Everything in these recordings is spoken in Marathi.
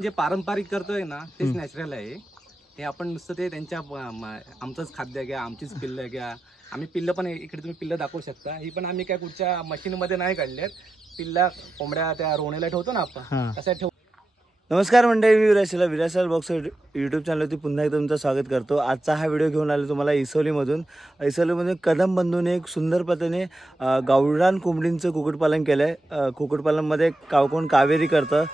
जे पारंपरिक करतोय ना तेच नॅचरल आहे. हे आपण नुसतं ते त्यांच्या आमचंच खाद्य घ्या, आमचीच पिल्लं घ्या. आम्ही पिल्लं पण इकडे तुम्ही पिल्लं दाखवू शकता. ही पण आम्ही काय कुठच्या मशीनमध्ये नाही काढल्यात. पिल्ला कोंबड्या त्या रोवणीला ठेवतो ना आपण तशा ठेव. नमस्कार मंडळी, मी विरासल बॉक्स यूट्यूब चॅनलवरती पुन्हा एकदा तुमचं स्वागत करतो. आजचा हा व्हिडिओ घेऊन आलो तुम्हाला इसवलीमधून कदम बंधूने एक सुंदर पद्धतीने गावरान कोंबडींचं कुक्कुटपालन केलं आहे. कुक्कुटपालनमध्ये कोण कावेरी करतं,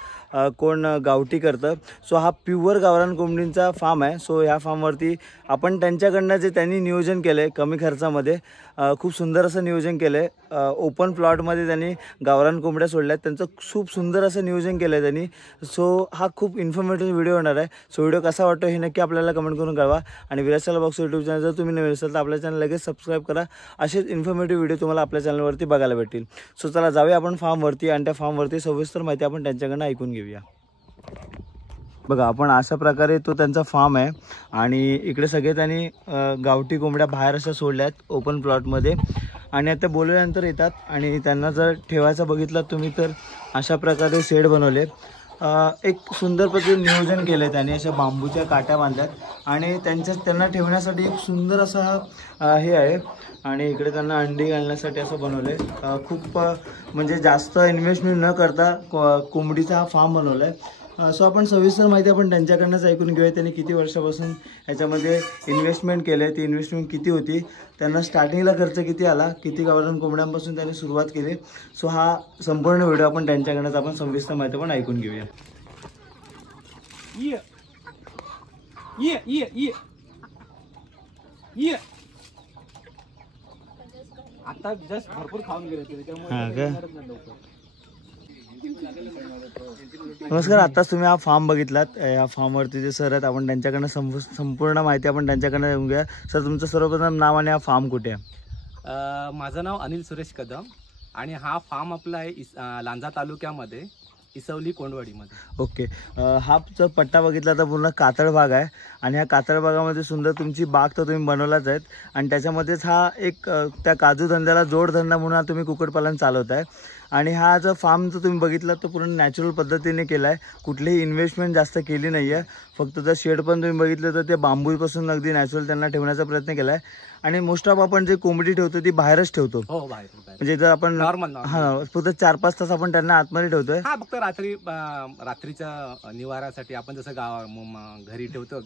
कोण गावठी करतं. सो हा प्युअर गावरान कोंबडींचा फार्म आहे. सो ह्या फार्मवरती आपण त्यांच्याकडनं जे त्यांनी नियोजन केलं आहे कमी खर्चामध्ये खूप सुंदर असं नियोजन केलं आहे. ओपन प्लॉटमध्ये त्यांनी गावरान कोंबड्या सोडल्या आहेत. त्यांचं खूप सुंदर असं नियोजन केलं आहे त्यांनी. सो हा खूप इन्फॉर्मेटिव्ह व्हिडिओ होणार आहे. सो व्हिडिओ कसा वाटतो हे नक्की आपल्याला कमेंट करून कळवा. आणि विरासल बॉक्स यूट्यूब चॅनल जर तुम्ही नवीन असाल तर आपल्या चॅनल लगेच सबस्क्राईब करा. असेच इन्फॉर्मेटिव्ह व्हिडिओ तुम्हाला आपल्या चॅनलवरती बघायला भेटतील. सो चला जाऊया आपण फार्मवरती आणि त्या फार्मवरती सविस्तर माहिती आपण त्यांच्याकडनं ऐकून घेऊया. बघा, आपण अशा प्रकारे तो त्यांचा फार्म आहे. आणि इकडे सगळे त्यांनी गावठी कोंबड्या बाहेर अशा सोडल्या आहेत ओपन प्लॉटमध्ये. आणि आता बोलल्यानंतर येतात आणि त्यांना जर ठेवायचं बघितलं तुम्ही तर अशा प्रकारे शेड बनवले. एक सुंदर पद्धतीने नियोजन केलं आहे त्यांनी. अशा बांबूच्या काट्या बांधल्यात आणि त्यांना ठेवण्यासाठी एक सुंदर असा हे आहे. आणि इकडे त्यांना अंडी घालण्यासाठी असं बनवलं आहे. खूप म्हणजे जास्त इन्व्हेस्टमेंट न करता कोंबडीचा हा फार्म बनवला आहे. सो आपण सविस्तर माहिती आपण त्यांच्याकडनंच ऐकून घेऊया. त्यांनी किती वर्षापासून ह्याच्यामध्ये इन्व्हेस्टमेंट केलं आहे, ती इन्व्हेस्टमेंट किती होती, त्यांना स्टार्टिंगला खर्च किती आला, किती गावरान कोंबड्यांपासून त्यांनी सुरुवात केली. सो हा संपूर्ण व्हिडिओ आपण त्यांच्याकडनंच आपण सविस्तर माहिती पण ऐकून घेऊया. आता जस्ट भरपूर खाऊन गेले त्याच्यामुळे. नमस्कार, आत्ताच तुम्ही हा फार्म बघितलात. या फार्मवरती जे सर आहेत आपण त्यांच्याकडनं संपूर्ण माहिती आपण त्यांच्याकडनं घेऊन घ्या. सर, तुमचं सर्वप्रथम नाव आणि हा फार्म कुठे आहे? माझं नाव अनिल सुरेश कदम आणि हा फार्म आपला आहे लांजा तालुक्यामध्ये इसवली कोंडवाडीमध्ये. ओके. हा जर पट्टा बघितला तर पूर्ण कातळ भाग आहे. आणि ह्या कातळ भागामध्ये सुंदर तुमची बाग तर तुम्ही बनवलाच आहेत. आणि त्याच्यामध्येच हा एक त्या काजू धंद्याला जोडधंदा म्हणून हा तुम्ही कुक्कुटपालन चालवत आहे. आणि हा जो फार्म जर तुम्ही बघितला तर पूर्ण नॅचरल पद्धतीने केला आहे. कुठलीही इन्व्हेस्टमेंट जास्त केली नाही आहे. फक्त जर शेड पण तुम्ही बघितलं तर ते बांबूपासून अगदी नॅचरल त्यांना ठेवण्याचा प्रयत्न केला आहे. आणि मोस्ट ऑफ आपण जे कोंबडी ठेवतो ती बाहेरच ठेवतो. हो, बाहेर. म्हणजे जर आपण नॉर्मल फक्त 4-5 तास आपण त्यांना आतमध्ये ठेवतोय. हा, फक्त रात्रीच्या निवारासाठी आपण जसं घरी ठेवतो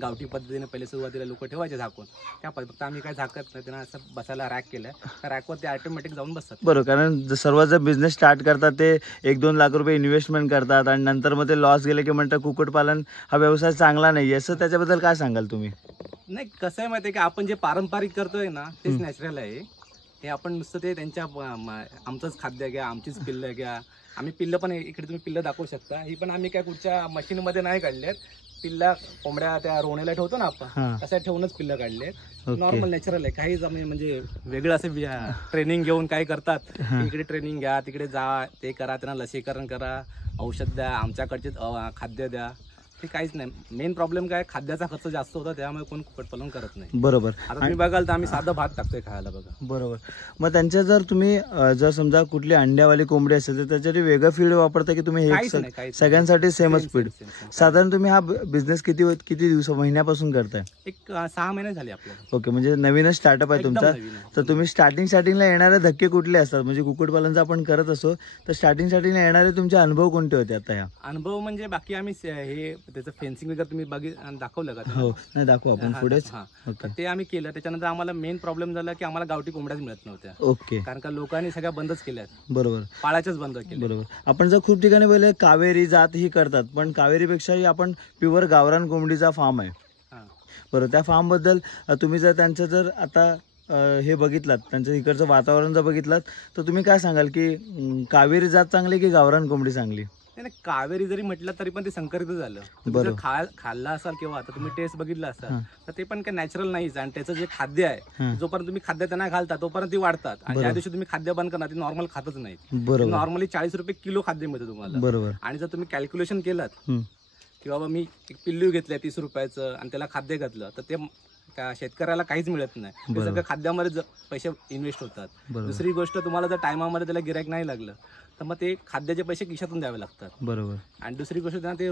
गावठी पद्धतीने पहिले सुरुवातीला लोक ठेवायचे झाकून. त्या फक्त आम्ही काय झाकत नाही, त्यांना असं बसायला रॅक केलं. त्या रॅकवर ते ऑटोमॅटिक जाऊन बसतात. बरोबर, कारण सर्व जर बिझनेस स्टार्ट करतात ते 1-2 लाख रुपये इन्व्हेस्टमेंट करतात आणि नंतर मग ते लॉस गेले की म्हणतात कुक्कुटपालन हा व्यवसाय चांगला नाही आहे. असं त्याच्याबद्दल काय सांगाल तुम्ही? नाही, कसं आहे माहिती आहे की आपण जे पारंपरिक करतोय ना तेच नॅचरल आहे. हे आपण नुसतं ते त्यांच्या आमचंच खाद्य घ्या, आमचीच पिल्लं घ्या. आम्ही पिल्लं पण इकडे तुम्ही पिल्लं दाखवू शकता. ही पण आम्ही काय कुठच्या मशीनमध्ये नाही काढल्यात. पिल्ला कोंबड्या त्या रोवणीला ठेवतो ना आपण तशा ठेवूनच पिल्लं काढले. नॉर्मल नॅचरल आहे. काही म्हणजे वेगळं असं ट्रेनिंग घेऊन काय करतात, इकडे ट्रेनिंग घ्या, तिकडे जा, ते करा, त्यांना लसीकरण करा, औषध द्या, आमच्याकडचे खाद्य द्या. ते काहीच नाही. मेन प्रॉब्लेम काय, खाद्याचा खर्च जास्त होता त्यामुळे कोण कुक्कुटपालन करत नाही. बरोबर. आता तुम्ही बघाल तर आम्ही साधं भात टाकतोय खायला बघा. बरोबर. मग त्यांच्या जर तुम्ही जर समजा कुठली अंड्यावाली कोंबडी असेल तर त्याच्यासाठी वेगळं फीड वापरता की तुम्ही हे सगळ्यांसाठी सेमच फीड? साधारण तुम्ही हा बिझनेस किती महिन्यापासून करताय? एक 6 महिने झाले आपल्याला. ओके, म्हणजे नवीनच स्टार्टअप आहे तुमचा. तर तुम्ही स्टार्टिंगला येणारे धक्के कुठले असतात? म्हणजे कुक्कुटपालनचा आपण करत असो तर स्टार्टिंगला येणारे तुमचे अनुभव कोणते होते? आता ह्या अनुभव म्हणजे बाकी आम्ही हे त्याचं फेन्सिंग वगैरे तुम्ही दाखवलं का? हो, नाही दाखवू आपण पुढेच. ते आम्ही केलं. त्याच्यानंतर आम्हाला मेन प्रॉब्लेम झाला की आम्हाला गावठी कोंबड्याच मिळत नव्हत्या. ओके. कारण का लोकांनी सगळ्या बंदच केल्यात. बरोबर, पाळायच्याच बंद केल्या. बरोबर. आपण जर खूप ठिकाणी बोलले कावेरी जात ही करतात, पण कावेरीपेक्षाही आपण प्युअर गावरान कोंबडीचा फार्म आहे. बरोबर. त्या फार्म बद्दल तुम्ही जर त्यांचं जर आता हे बघितलात, त्यांचं इकडचं वातावरण जर बघितलात तर तुम्ही काय सांगाल की कावेरी जात चांगली की गावरान कोंबडी चांगली? नाही, कावेरी जरी म्हटलं तरी पण ते संकरित झालं. जर खाल्ला असाल किंवा आता तुम्ही टेस्ट बघितला असाल तर ते पण काही नॅचरल नाहीच. आणि त्याचं जे खाद्य आहे, जोपर्यंत तुम्ही खाद्य त्यांना घालता तोपर्यंत ती वाढतात. आणि ज्या दिवशी तुम्ही खाद्य बंद करणार ती नॉर्मल खातच नाही. नॉर्मली 40 रुपये किलो खाद्य मिळतं तुम्हाला. बरोबर. आणि जर तुम्ही कॅल्क्युलेशन केलात की बाबा मी एक पिल्लू घेतलं 30 रुपयाचं आणि त्याला खाद्य घातलं तर ते शेतकऱ्याला काहीच मिळत नाही. ते सगळं खाद्यामध्ये पैसे इन्व्हेस्ट होतात. दुसरी गोष्ट तुम्हाला जर टायमामध्ये त्याला गिराईक नाही लागलं तर मग ते खाद्याचे पैसे खिशातून द्यावे लागतात. बरोबर. आणि दुसरी गोष्ट त्यांना ते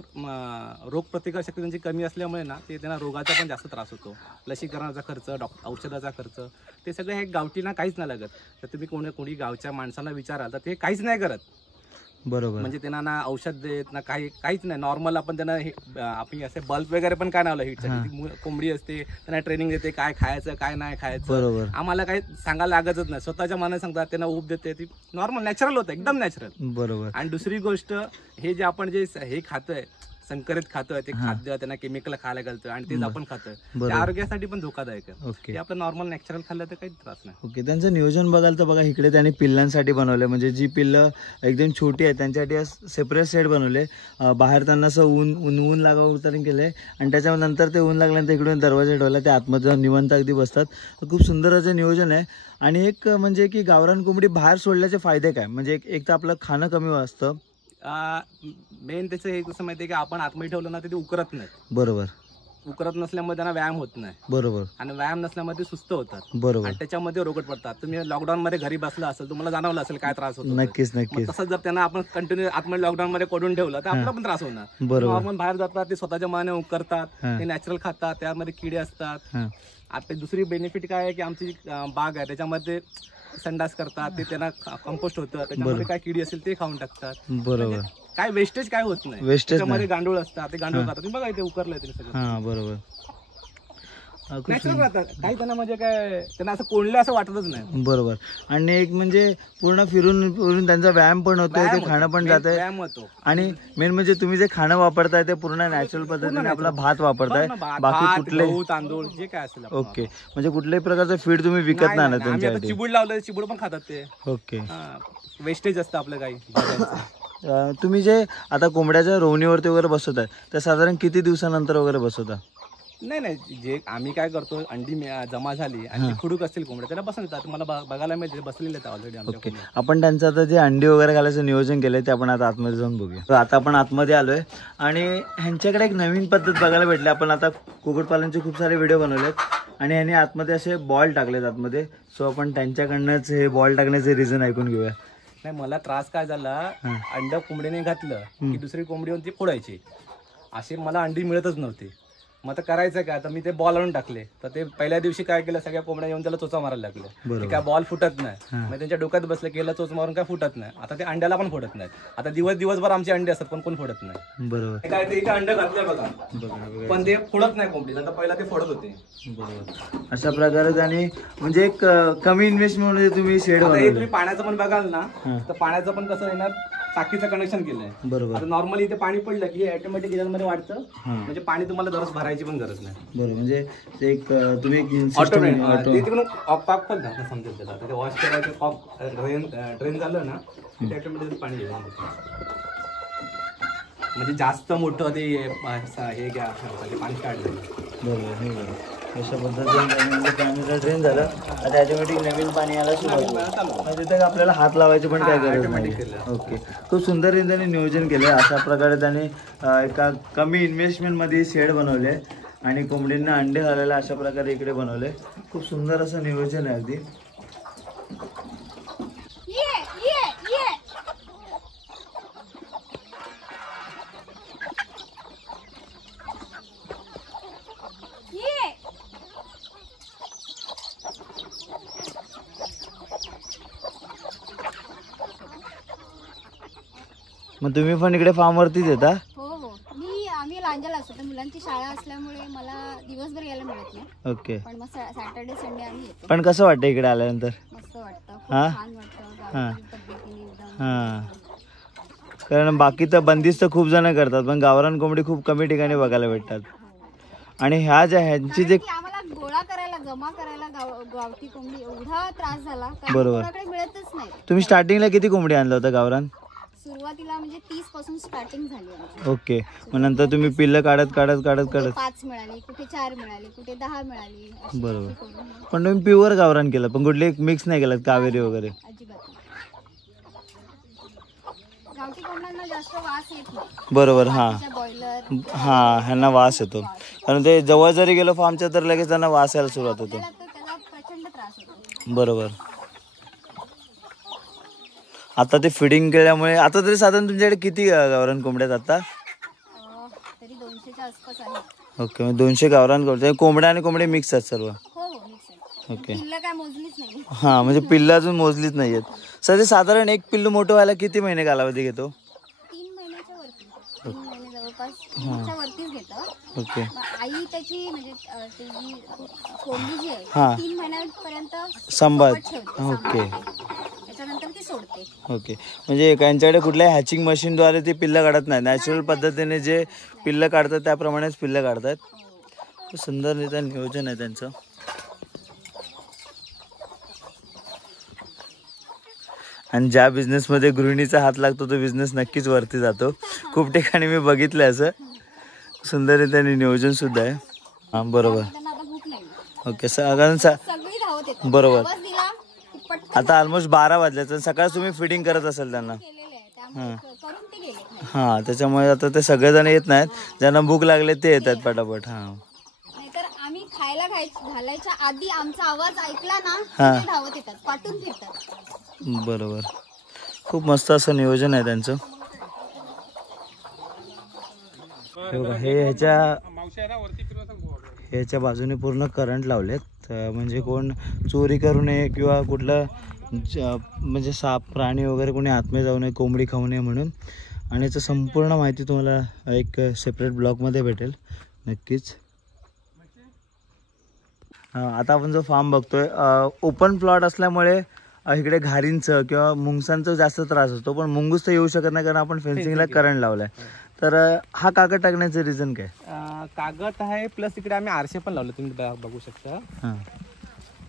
रोगप्रतिकारशक्ती त्यांची कमी असल्यामुळे ना ते त्यांना रोगाचा पण जास्त त्रास होतो. लसीकरणाचा खर्च, औषधाचा खर्च, ते सगळे हे गावठीना काहीच नाही लागत. तर तुम्ही कोणी गावच्या माणसांना विचाराल तर ते काहीच नाही करत. बरोबर. म्हणजे त्यांना ना औषध देत ना काहीच नाही. नॉर्मल आपण त्यांना आपण असे बल्ब वगैरे पण काय नावलं हिटसाठी. कोंबडी असते त्यांना ट्रेनिंग देते काय खायचं काय नाही खायचं. बरोबर. आम्हाला काही सांगायला लागतच नाही. स्वतःच्या मनाने सांगतात, त्यांना ऊब देते, ती नॉर्मल नॅचरल होतं, एकदम नॅचरल. बरोबर. आणि दुसरी गोष्ट हे जे आपण जे हे खातोय संकरित खातोय ते खाद्य त्यांना केमिकल खायला घालतोय आणि तेच आपण खातोय ते आरोग्यासाठी पण धोकादायक आहे. ते आपलं नॉर्मल नॅचरल खाल्लं तर काही त्रास नाही. ओके. त्यांचं नियोजन बघाल तर बघा इकडे त्यांनी पिल्लांसाठी बनवलं, म्हणजे जी पिल्लं एकदम छोटी आहेत त्यांच्यासाठी सेपरेट सेट बनवले. बाहेर त्यांना असं ऊन उतरण केलंय आणि त्याच्यानंतर ते ऊन लागल्यानंतर इकडून दरवाजा ठेवला, ते आतमध्ये जाऊन निवांत अगदी बसतात. खूप सुंदर असं नियोजन आहे. आणि एक म्हणजे की गावरान कोंबडी बाहेर सोडल्याचे फायदे काय, म्हणजे एक तर आपलं खाणं कमी असतं. मेन त्याचं हे कसं माहितीये की आपण आतमध्ये ठेवलं ना ते उकरत नाही. बरोबर. उकरत नसल्यामुळे त्यांना व्यायाम होत नाही. बरोबर. आणि व्यायाम नसल्यामुळे ते सुस्त होतात. बरोबर. आणि त्याच्यामध्ये रोगट पडतात. तुम्ही लॉकडाऊन मध्ये घरी बसला असेल तुम्हाला जाणवलं असेल काय त्रास होतो. नक्कीच. तसंच जर त्यांना आपण कंटिन्यू आतमध्ये लॉकडाऊन मध्ये कोडून ठेवलं तर आपला पण त्रास होणार. बरोबर. आपण बाहेर जातात ते स्वतःच्या मनाने उकरतात, ते नॅचरल खातात, त्यामध्ये किडे असतात. आता दुसरी बेनिफिट काय आहे की आमची बाग आहे त्याच्यामध्ये संडास करतात, ते त्यांना कंपोस्ट होतं, त्याच्यामध्ये काय किडी असेल ते खाऊन टाकतात. बरोबर. काय वेस्टेज काय होत नाही. त्याच्यामध्ये गांडूळ असतात, ते गांडूळ खातात. बघा इथे उकरलंय ते सगळं. बरोबर. नॅचरल राहतात. काही त्यांना म्हणजे काय त्यांना असं कोणलं असं वाटतच नाही. बरोबर. आणि एक म्हणजे पूर्ण फिरून त्यांचा व्यायाम पण होतो, ते खाणं पण जात आहे. आणि मेन म्हणजे तुम्ही जे खाणं वापरताय ते पूर्ण नॅचरल पद्धतीने आपला भात वापरताय, बाकी कुठले तांदूळ जे काय असेल. ओके. म्हणजे कुठल्याही प्रकारचं फीड तुम्ही विकत नाही ना त्यांच्यासाठी. चिबूड लावलं, चिबूड पण खातात ते. ओके. वेस्टेज असतं आपलं काही. तुम्ही जे आता कोंबड्याच्या रोवणीवरती वगैरे बसवताय तर साधारण किती दिवसानंतर वगैरे बसवता? नाही जे आम्ही काय करतो, अंडी जमा झाली आणि खुडूक असतील कोंबड्या त्याला बसवतात. मला बघायला मिळते बसलेले आहेत ऑलरेडी. ओके. आपण त्यांचं आता जे अंडी वगैरे घालायचं नियोजन केलंय ते आपण आता आतमध्ये जाऊन बघूया. तर आता आपण आतमध्ये आलोय आणि ह्यांच्याकडे एक नवीन पद्धत बघायला भेटली. आपण आता कुक्कुटपालनचे खूप सारे व्हिडिओ बनवलेत आणि ह्यांनी आतमध्ये असे बॉल टाकलेत आतमध्ये. सो आपण त्यांच्याकडनंच हे बॉल टाकण्याचे रिझन ऐकून घेऊया. नाही, मला त्रास काय झाला, अंड कोंबडीने घातलं की दुसरी कोंबडी होती ती फोडायची. असे मला अंडी मिळतच नव्हती. मग आता करायचं काय, आता मी ते बॉल आणून टाकले. तर ते पहिल्या दिवशी काय केलं, सगळ्या कोंबड्या येऊन त्याला चोचा मारायला लागले. काय बॉल फुटत नाही. मग त्यांच्या डोक्यात बसलं की याला चोच मारून काय फुटत नाही. आता ते अंड्याला पण फोडत नाही. आता दिवसभर आमचे अंडे असतात पण कोण फोडत नाही. बरोबर. काय ते इथे अंड घातलंय बघा, पण ते फोडत नाही कोंबडी. आता पहिला ते फोडत होते. बरोबर. अशा प्रकारे त्यांनी म्हणजे एक कमी इन्व्हेस्टमेंट मध्ये तुम्ही शेड बनवलं. तुम्ही पाण्याचं पण बघाल ना तर पाण्याचं पण कसं येणार, टाकीचं कनेक्शन केलंय. बरोबर. आता नॉर्मली इथे पाणी पडलं की ऑटोमॅटिक मध्ये वाढतं. म्हणजे पाणी तुम्हाला दररोज भरायची पण गरज नाही. बरोबर. म्हणजे ते एक तुम्ही तिकडून कॉक पण समजेल त्याला. ते वॉश करायचं कॉक ड्रेन झालं ना ते ऑटोमॅटिक पाणी येईल. म्हणजे जास्त मोठं ते हे घ्या पाणी काढलं. बरोबर. अशा पद्धतीने पाणी ड्रेन झालं आता ऑटोमॅटिक नवीन पाणी यायला सुरुवात होईल. तिथे आपल्याला हात लावायची पण काय गरज नाही. ओके. खूप सुंदर त्यांनी नियोजन केलं. अशा प्रकारे त्यांनी एका कमी इन्व्हेस्टमेंटमध्ये शेड बनवले आणि कोंबडींना अंडे घालायला अशा प्रकारे इकडे बनवले. खूप सुंदर असं नियोजन आहे अगदी. मग तुम्ही पण इकडे फार्म वरतीच येता? हो. आम्ही लांजाला असतो, मुलांची शाळा असल्यामुळे मला दिवसभर यायला मिळत नाही. ओके. पण मग सॅटर्डे संडे आम्ही येतो. पण कसं वाटतं इकडे आल्यानंतर? मस्त वाटतं, हा? छान वाटतं पद्धतीने एकदम. हां. कारण बाकी तर बंदिस्त खूप जण करतात पण गावरान कोंबडी खूप कमी ठिकाणी बघायला भेटतात. आणि ह्यांची जे आम्हाला गोळा करायला जमा करायला गावठी कोंबडी एवढा त्रास झाला, बरोबर, मिळतच नाही. तुम्ही स्टार्टिंगला किती कोंबडी आणलं होतं गावरान? सुरुवातीला म्हणजे 30 पासून स्टार्टिंग झाली. ओके. मग नंतर तुम्ही पिल्लं काढत 5 मिळाली, कुठे 4 मिळाली, कुठे 10 मिळाली. बरोबर. पण तुम्ही प्युअर गावरान केलं, पण कुठले मिक्स नाही केलं कावेरी वगैरे? अजिबात. गावठी कोंबड्यांना जास्त वास येत नाही. बरोबर. हां बॉयलर हां, ह्यांना वास येतो कारण ते जवळ जरी गेलो फार्मच्या तर लगेच त्यांना वास यायला सुरुवात होतो. त्याला प्रचंड त्रास होतो. बरोबर. आता ते फिडिंग केल्यामुळे आता तरी साधारण तुमच्याकडे किती गावरान कोंबड्या आहेत आता? तरी 200च्या आसपास आहे. ओके, मग 200 गावरान कोंबड्या, कोंबड्या आणि कोंबडे मिक्स आहेत सर्व? हो मिक्स आहे. ओके. पिल्लं काय मोजलीच नाही. हां, म्हणजे पिल्लं अजून मोजलीच नाही आहेत. सर, साधारण एक पिल्लू मोठं व्हायला किती महिने कालावधी घेतो? 3 महिन्याच्या वरती. 3 महिने जवळपास 3च्या वरतीच घेतं. ओके. आई त्याची म्हणजे ती जी कोंबडी जी हां. आहे 3 महिन्यापर्यंत संभात. ठेवते. ओके त्याच्यानंतर ती सोडते. ओके. म्हणजे त्यांच्याकडे कुठल्याही हॅचिंग मशीनद्वारे ती पिल्लं काढत नाही, नॅचरल पद्धतीने जे पिल्लं काढतात त्याप्रमाणेच पिल्लं काढतात. सुंदर नियोजन आहे त्यांचं. आणि ज्या बिझनेसमध्ये गृहिणीचा हात लागतो तो बिझनेस नक्कीच वरती जातो. खूप ठिकाणी मी बघितलं असं. सुंदररीत्याने नियोजन सुद्धा आहे. हां बरोबर. त्यांना आता भूक नाही. ओके. कारण सगळी धावत येतात. बरोबर. आवाज दिला की पटकन आता ऑलमोस्ट 12 वाजल्याचं, सकाळ तुम्ही फिडिंग करत असाल त्यांना? केलेलं आहे. त्यामुळे करून ते गेले नाही. हां, त्याच्यामुळे आता ते सगळेजण येत नाहीत, ज्यांना भूक लागले ते येतात पटापट. हां, नाहीतर आम्ही खायला घालायच्या आधी आमचा आवाज ऐकला ना हां. ते धावत येतात, पाठून फिरतात. बरोबर. खूप मस्त असं नियोजन आहे त्यांचं. हे बघा, हे ह्याच्या बाजूने पूर्ण करंट लावलेत, म्हणजे कोण चोरी करू नये किंवा कुठलं म्हणजे साप प्राणी वगैरे कोणी आतमध्ये जाऊ नये, कोंबडी खाऊ नये म्हणून. आणि याचं संपूर्ण माहिती तुम्हाला एक सेपरेट ब्लॉगमध्ये भेटेल नक्कीच. आता आपण जो फार्म बघतोय ओपन प्लॉट असल्यामुळे इकडे घारींचं किंवा मुंगसांचं जास्त त्रास असतो, पण मुंगूस तर येऊ शकत नाही कारण आपण फेन्सिंगला करंट लावलाय. तर हा कागद टाकण्याचं रिझन काय? कागद आहे प्लस इकडे आम्ही आरसे पण लावले, तुम्ही बघू शकता. हां,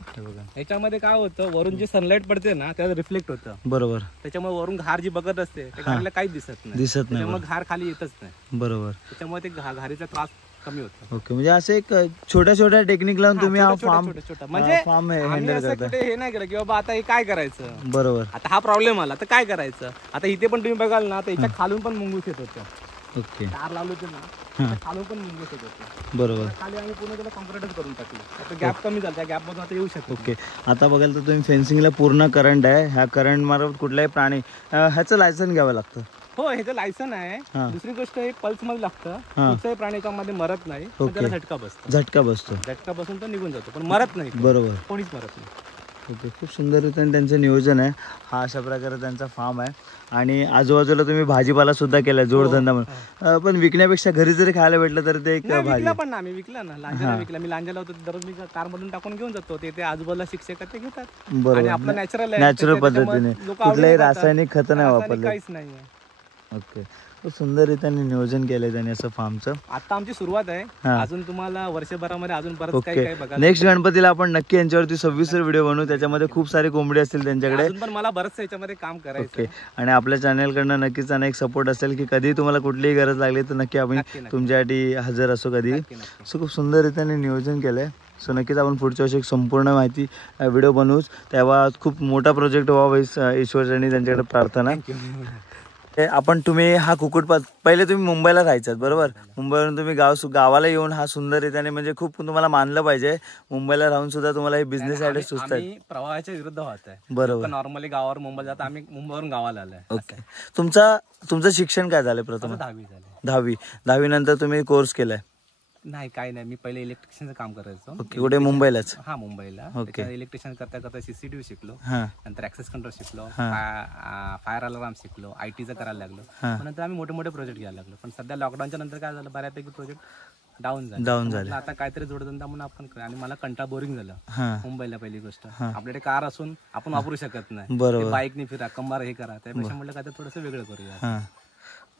हे बघा. याच्यामध्ये काय होतं, वरून जे सनलाईट पडते ना त्याला रिफ्लेक्ट होतं. बरोबर. त्याच्यामुळे वरून घार जी बघत असते त्या घारीला काहीच दिसत नाही. त्याच्यामुळे घार खाली येतच नाही. बरोबर. त्याच्यामुळे ते घारीचा त्रास कमी होतो. ओके. म्हणजे असं एक छोट्या छोट्या टेक्निक लावून तुम्ही हा फार्म म्हणजे फार्म आम्ही हँडल असं करता? कुठे हे नाही केलं की बाबा आता हे काय करायचं, बरोबर. आता हा प्रॉब्लेम आला तर काय करायचं. आता इथे पण तुम्ही बघाल ना तर याच्या खालून पण मुंगूस येत होतं. ओके. तार लावले होते ना त्याच्या खालून पण मुंगूस येत होतं. बरोबर. खाली आम्ही पूर्ण त्याला कॉन्क्रीटच करून टाकलं. आता गॅप कमी झाला, त्या गॅप मधून आता येऊ शकतो. ओके. आता बघाल तर तुम्ही फेन्सिंगला पूर्ण करंट आहे, ह्या करंट मार्फत कुठलाही प्राणी ह्याचं लायसन घ्यावं लागतं? हो, हे तर लायसन आहे. दुसरी गोष्ट हे पल्स मध्ये लागतं. कुठच्याही प्राणी याच्यामध्ये मरत नाही, पण त्याला झटका बसतो. झटका बसून तो निघून जातो, पण मरत नाही. बरोबर, कोणीच मरत नाही. ओके. खूप सुंदररीत्याने त्यांचं नियोजन आहे. हा अशा प्रकारे त्यांचा फार्म आहे. आणि आजूबाजूला तुम्ही भाजीपाला सुद्धा केलाय जोडधंदा म्हणून, पण विकण्यापेक्षा घरी जरी खायला भेटलं तर ते एक भाजी. विकला पण ना, आम्ही विकला ना, लांजाला विकला. मी लांजाला होतो दररोज मी कार मधून टाकून घेऊन जातो. ते आजूबाजूला शिक्षक ते घेतात. बरोबर. आपलं नॅचरल पद्धतीने कुठल्याही रासायनिक खत नाही वापरले, काहीच नाहीये. ओके. खूप सुंदररीत्याने नियोजन केलंय त्यांनी असं फार्मचं. आता आमची सुरुवात आहे, अजून तुम्हाला वर्षभरामध्ये अजून परत काही बघा. नेक्स्ट गणपतीला आपण नक्की यांच्यावरती 26 व्हिडिओ बनवू, त्याच्यामध्ये खूप सारी कोंबडी असतील त्यांच्याकडे. अजून पण मला बरंच याच्यामध्ये काम करायचं. ओके. आणि आपल्या चॅनलकडनं नक्कीच त्यांना एक सपोर्ट असेल की कधी तुम्हाला कुठलीही गरज लागली तर नक्की आम्ही तुमच्यासाठी हजर असो कधी. सो खूप सुंदररीत्याने नियोजन केलंय. सो नक्कीच आपण पुढच्या वर्षी एक संपूर्ण माहिती व्हिडिओ बनवूच, तेव्हा खूप मोठा प्रोजेक्ट व्हावा ईश्वरचरणी त्यांच्याकडे प्रार्थना. आपण तुम्ही हा पहिले तुम्ही मुंबईला राहायचात बरोबर, मुंबईवरून तुम्ही गावाला येऊन हा सुंदररीत्याने म्हणजे खूप तुम्हाला मानलं पाहिजे, मुंबईला राहून सुद्धा तुम्हाला हे बिझनेस आयडिया सुचतात. प्रवाहाच्या विरुद्ध होत आहे. बरोबर. नॉर्मली गावावर मुंबईला जाता, आम्ही मुंबईवरून गावाला आलोय. ओके. तुमचं शिक्षण काय झालं? प्रथम 10वी झाले. 10वी नंतर तुम्ही कोर्स केलाय? नाही, काही नाही. मी पहिले इलेक्ट्रिशियनचं काम करायचो. ओके. कुठे? मुंबईलाच? हा, मुंबईला. इलेक्ट्रिशियन करता करता सीसीटीव्ही शिकलो, नंतर ऍक्सेस कंट्रोल शिकलो, फायर अलार्म शिकलो, आयटीचं करायला लागलो. नंतर आम्ही मोठे मोठे प्रोजेक्ट घ्यायला लागलो. पण सध्या लॉकडाऊनच्या नंतर काय झालं, बऱ्यापैकी प्रोजेक्ट डाऊन झाले. आता काहीतरी जोडधंदा म्हणून आपण, आणि मला कंटाळा बोरिंग झालं मुंबईला. पहिली गोष्ट, आपल्याकडे कार असून आपण वापरू शकत नाही, बाईकने फिरा, कंबार हे करा. त्यापेक्षा म्हटलं काय तर थोडंसं वेगळं करूया.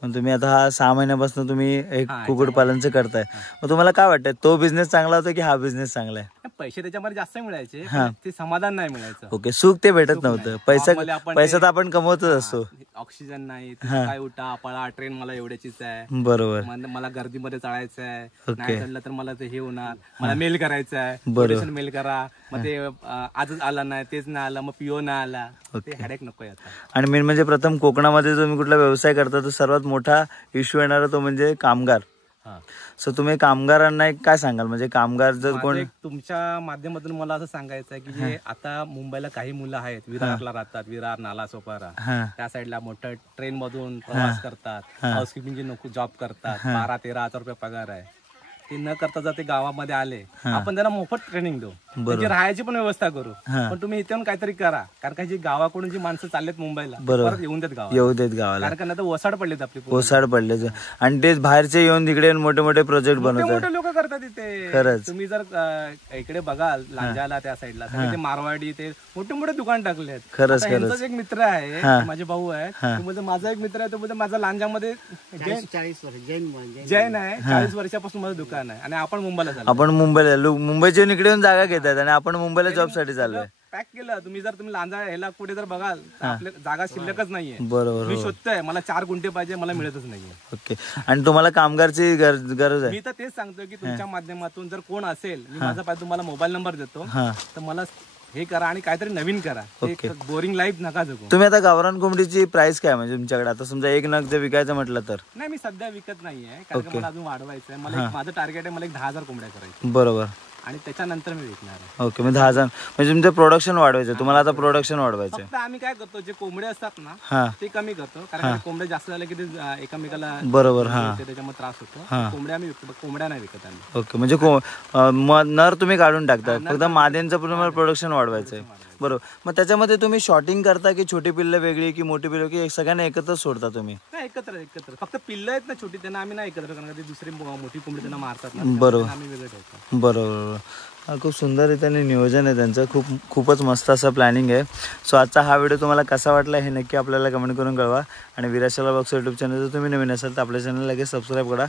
पण तुम्ही आता हा 6 महिन्यापासून तुम्ही एक कुक्कुटपालनचं करताय, मग तुम्हाला काय वाटतंय, तो बिझनेस चांगला होता की हा बिझनेस चांगला आहे? पैसे त्याच्यामध्ये जास्त मिळायचे हा. ते समाधान नाही मिळायचं. ओके, सुख ते भेटत सुख नव्हतं. नाही. पैसा Normally आपण पैसा ते- तर आपण कमवतच असतो. ऑक्सिजन नाही, हा. काय उठा पळा, ट्रेन मला एवढ्याचीच आहे, बरोबर. मला गर्दीमध्ये चढायचं आहे, ओके. नाही चढलं तर मला ते हे होणार, मला मेल करायचं आहे, बरोबर. Quotation मेल करा, मग ते आजच आला नाही, तेच नाही आलं, मग पीओ नाही आला, ओके. ते हेडेक नको आता. आणि मेन म्हणजे प्रथम कोकणामध्ये तुम्ही कुठला व्यवसाय करता तर सर्वात मोठा इश्यू येणारा तो म्हणजे कामगार. हा. सो तुम्ही कामगारांना एक काय सांगाल, म्हणजे कामगार जर माझं कोण एक तुमच्या माध्यमातून मला असं सांगायचं आहे की जे आता मुंबईला काही मुलं आहेत, विरारला राहतात, विरार, नालासोपारा, हा त्या साईडला मोठं ट्रेन मधून प्रवास करतात, हाऊसकीपिंगची नोकरी जॉब करतात, 12-13 हजार रुपये पगार आहे, ते न करता जर ते गावामध्ये आले, आपण त्यांना मोफत ट्रेनिंग देऊ, त्यांची राहायची पण व्यवस्था करू, पण तुम्ही इथे येऊन काहीतरी करा, कारण का जी गावाकडून जी माणसं चाललेत मुंबईला परत येऊन देत गावात, येऊ देत गावाला, कारण का नाही तर वसाड पडलेत आपली पूर्ण. ओसाड पडले आणि तेच बाहेरचे येऊन तिकडे मोठे मोठे प्रोजेक्ट बनवतात. मोठे लोक करतात इथे. खरंच. तुम्ही जर इकडे बघाल लांजाला त्या साईडला सगळे ते मारवाडी ते मोठे मोठे दुकान टाकलेत. खरंच, आता यांचाच एक मित्र आहे, माझे भाऊ आहे, तो बोलतो माझा एक मित्र आहे, तो बोलतो माझा लांजामध्ये जैन आहे, 40 वर्षापासून माझं दुकान आहे, आणि आपण मुंबईला झालो, आपण मुंबईला मुंबईचे इकडे येऊन जागा घेतात आणि आपण मुंबईला जॉब साठी चाललोय. पॅक केलं. तुम्ही लांजा ह्याला कुठे जर बघाल तर आपल्या जागा शिल्लकच नाहीये. बरोबर. मी शोधतोय, मला 4 गुंठे पाहिजे, मला मिळतच नाहीये. ओके. आणि तुम्हाला कामगारची गरज आहे. मी तर तेच सांगतोय की तुमच्या माध्यमातून जर कोण असेल, मी माझा पाहिजे तुम्हाला मोबाईल नंबर देतो, हा. तर मला हे करा आणि काहीतरी नवीन करा. बोरिंग लाईफ नका जगू. तुम्ही आता गावरान कोंबडीची प्राइस काय म्हणजे तुमच्याकडे आता समजा एक नग जर विकायचं म्हटलं तर? नाही, मी सध्या विकत नाहीये, कारण की मला अजून वाढवायचं आहे. मला माझं टार्गेट आहे, मला 10,000 कोंबड्या करायची, बरोबर. आणि त्याच्यानंतर मी विकणार आहे. ओके, मग 10,000 म्हणजे तुमचं प्रोडक्शन वाढवायचं, तुम्हाला आता प्रोडक्शन वाढवायचं. फक्त आम्ही काय करतो, जे कोंबडे असतात ना हा. ते कमी करतो, कारण की कोंबडे जास्त झाले की ते एकमेकाला बरोबर. हा. त्याच्यामुळे त्रास होतो. कोंबड्या आम्ही विकतो, कोंबड्या नाही विकत आम्ही. ओके, म्हणजे नर तुम्ही काढून टाकता, फक्त माद्यांचं तुम्हाला प्रोडक्शन वाढवायचं आहे. बरोबर. मग त्याच्यामध्ये तुम्ही शॉर्टिंग करता की छोटी पिल्लं वेगळी की मोठी पिल्लं की सगळ्यांना एकत्र सोडता तुम्ही? नाही, एकत्र फक्त पिल्लं आहेत ना छोटी, त्यांना आम्ही नाही एकत्र, कारण की दुसरी मोठी कोंबडी त्यांना मारतात ना, बरोबर. आम्ही वेगळं ठेवतो. बरोबर. खूप सुंदर रीतीने नियोजन आहे त्यांचं, खूपच मस्त असं प्लॅनिंग आहे. सो आजचा हा व्हिडिओ तुम्हाला कसा वाटला हे नक्की आपल्याला कमेंट करून कळवा. आणि विराशाला बॉक्स यूट्यूब चॅनल जर तुम्ही नवीन असाल तर आपल्या चॅनल लगेच सबस्क्राईब करा.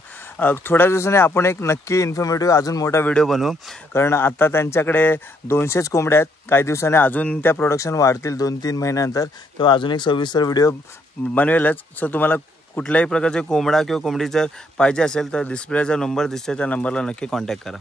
थोड्या दिवसांनी आपण एक नक्की इन्फॉर्मेटिव्ह अजून मोठा व्हिडिओ बनवू, कारण आता त्यांच्याकडे 200च कोंबड्या आहेत. काही दिवसांनी अजून त्या प्रोडक्शन वाढतील 2-3 महिन्यानंतर, तेव्हा अजून एक सविस्तर व्हिडिओ बनवेलच. सो तुम्हाला कुठल्याही प्रकारचे कोंबडा किंवा कोंबडी जर पाहिजे असेल तर डिस्प्लेचा नंबर दिसतोय त्या नंबरला नक्की कॉन्टॅक्ट करा.